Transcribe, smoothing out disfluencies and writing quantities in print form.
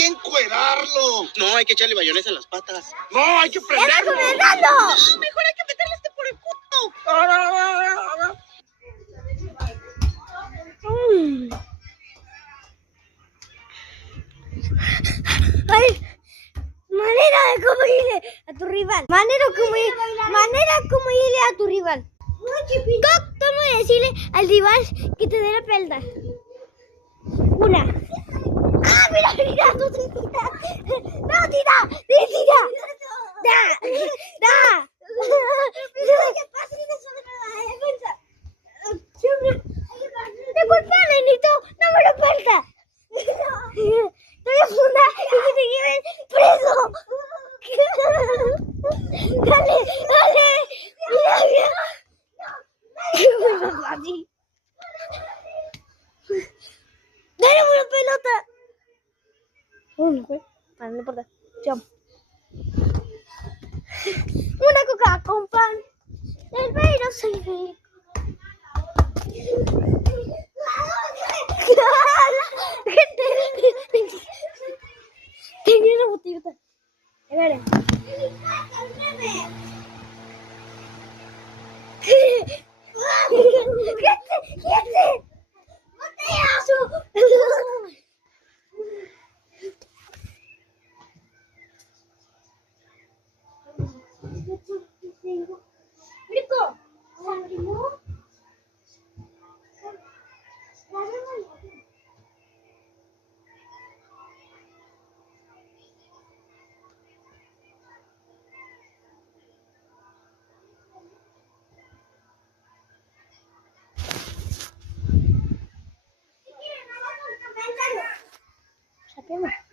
que encuerarlo. No, hay que echarle bayones en las patas. No, hay que prenderlo. ¡Estás prendiendo! No, mejor hay que meterle por el culo. Ay, manera de como irle a tu rival. Manera como irle a tu rival. ¿Cómo decirle al rival que te dé la pelota? Una. ¡Ah, mira, mira! ¡No, tita! ¡No, tita! ¡Tita! ¡Da! ¡Da! ¡Disculpa, Benito! ¡No me lo parta! ¡Estoy a funda y que te lleven preso! ¡Dale! ¡Dale! ¡Mira, mira! ¡Así! ¡Dale una pelota! No fue. No importa. Chao. Una coca con pan. El verano soy rico. Tenía una botellita. Espera. ¡Gente! ¡Botellazo! Rico, ¿se arrimó? Si quieren, vamos a comentarlo.